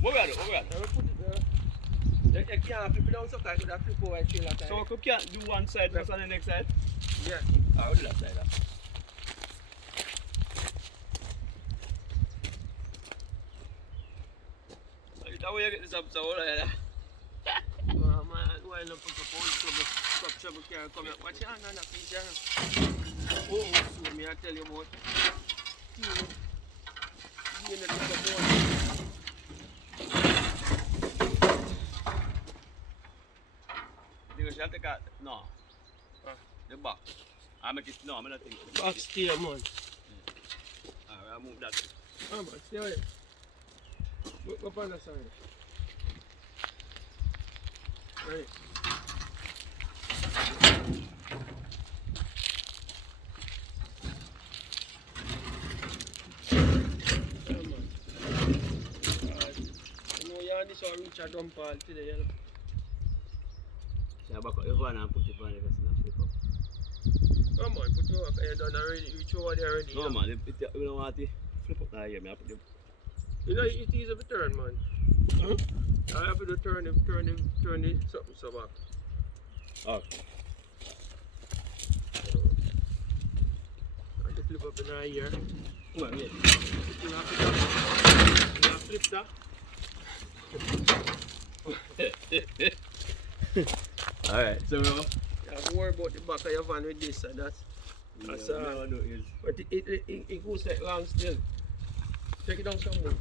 What we are doing? What we are Now we put it there. You can't flip it down so I could have flip over a trailer tire. So we can't do one side first and the next side? Yeah. We'll do that side. That way you get this up so like that. Oh man, why not put up all trouble can't come up. Watch your hand on that piece there. Oh, so me I tell you about. You need to pick up more. You shall take out no. The back. I make it no, I'm not taking it. Back steer, man. Alright, I'll move that. Oh man, stay away. Go up on the side. Right. Yeah, man. You know, you this one reach a dump all today, you know. So I back up your van and put it on the rest and flip up. Oh man, put your work you done already, reach over there already. No man, you don't want to flip up that here, I put the... You know, it's easy to turn, man. Huh? I have to turn it something so back. Oh. I have to flip up in our ear. Well, yeah. You have to flip that. Alright, so you have to worry about the back of your van with this and that. But it goes like long still. Take it down some more.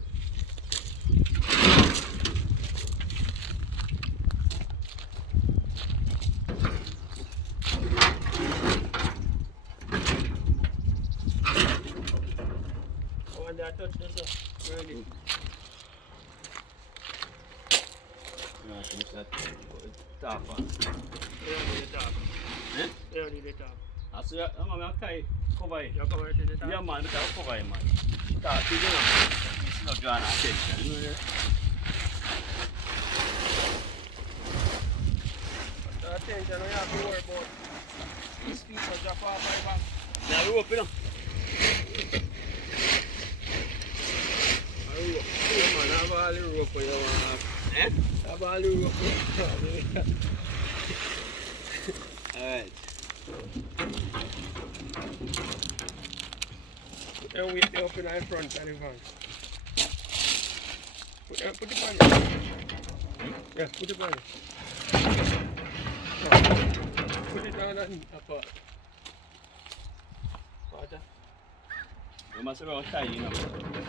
Oh, and I touch this up. Really. Yeah, finish that top on. You don't need the top. Eh? You don't need the top. I see that, I'm going to cover it. You come right to the top? Yeah man, look at cover it man. Start big enough. It's not drawing attention, you know that? Attention, you have to worry about these people drop off my back. Yeah, we up, you know. Man, have all the rope you want. Eh? Have all the rope you want. Alright. And wait there up in the front of the van. Put it on it. Yeah, put it on it. Put it down and apart. Water. You must have a tie, you know.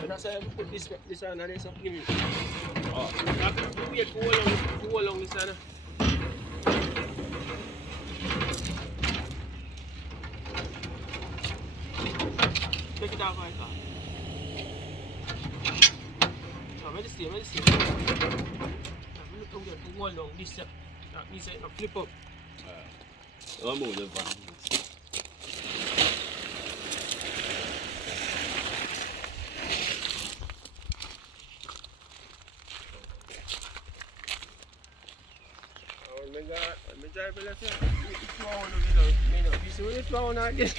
And that's why I put this on and this up. Give me. Oh. You have to wait for how long this on. Take it off my car. No, medicine. Look how go along this that means I flip up. I'll move the van. I drive a left here. It's 2 hours, you see when it's 2 hours again.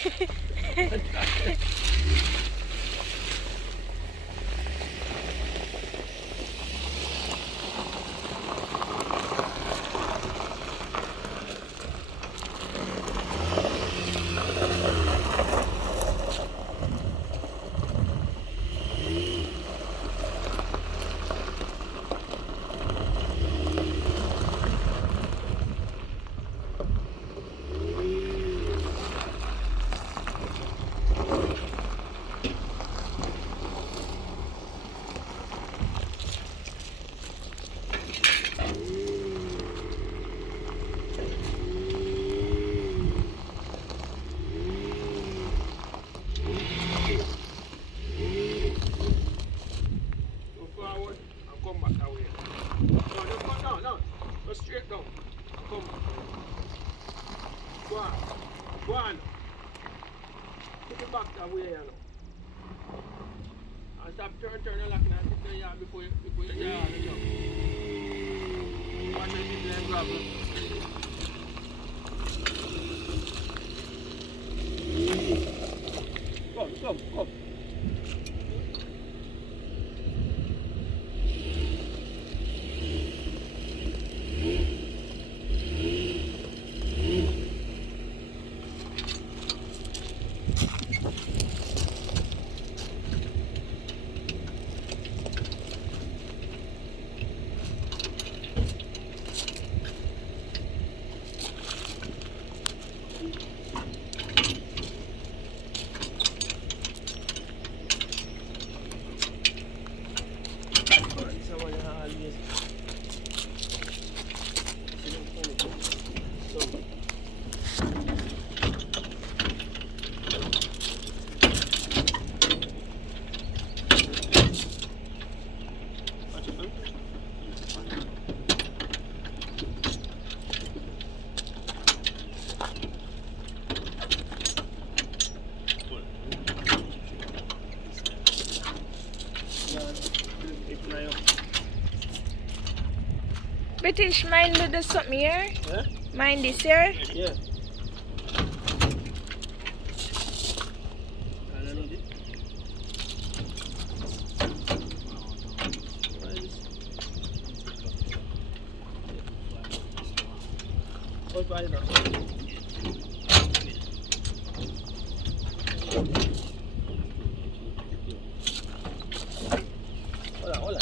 Go on. Put it back that way, you know. And stop turn and locking and sit in the yard before you yard the job. Watch the people and grab them. Come. British, mind do this something here? Huh? Mind this here? Yeah. I don't need it. What by now? Hola, hola.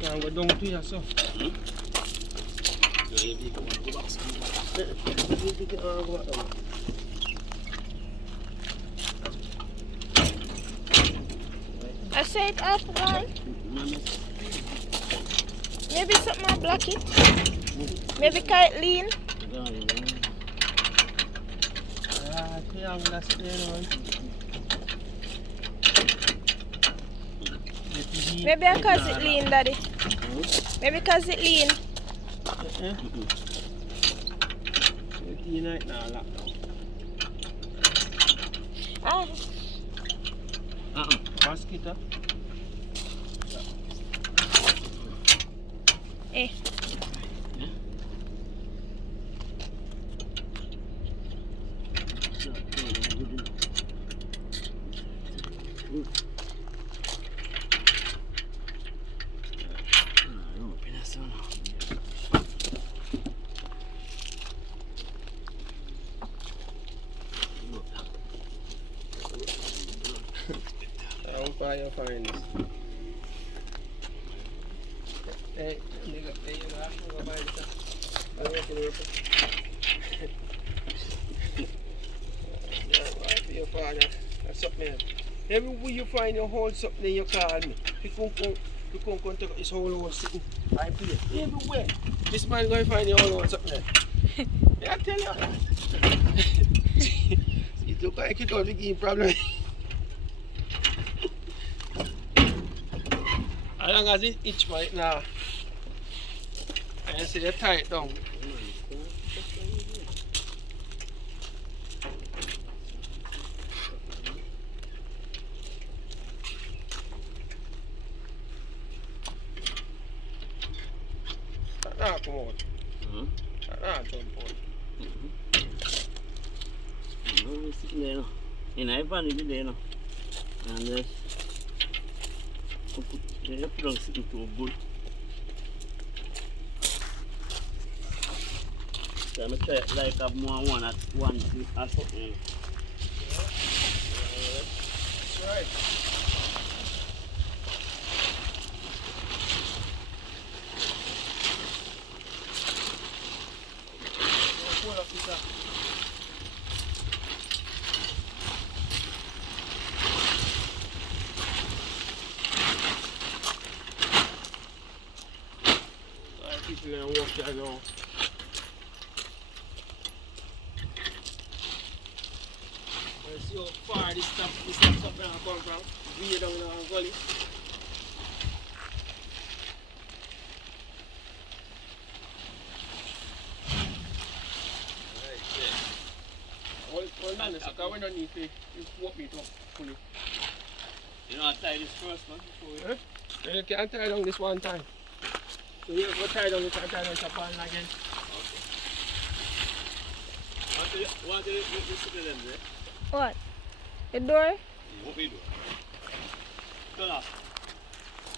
Yang gedung tu ya so. I say it off one. Maybe something will block it. Maybe cut it lean. Yang last one. Maybe I cause it lean, Daddy. Maybe cause it lean. Ah, Basket ah. eh. How far you find this? Hey, nigga, hey, you have to go buy this. I'm working with it. Yeah, for your father. That's up, man. Everywhere you find your whole something, you call me. You come take his whole old sitting. I play. Everywhere. This man going to find your whole old something. Yeah, I tell you. It look like you don't give him problem. As long as it itch right now, I see you tie it down. That come out. That jump out. We're sitting there, no. And I found it there, no. And they put on sitting to a bull. So I'm try it like have more one at one or something. That's right. Pull up this up. People gonna walk there now. I see how far this stuff up there come from. Way down in the gully. Hold on a second, we don't need to walk me to fully. You know, I tie this first, man. Before we... You can't tie down this one time. So you go tie down, you can tie down the pan again. Okay. What do you sit in there? What? The door? What we do? Turn off.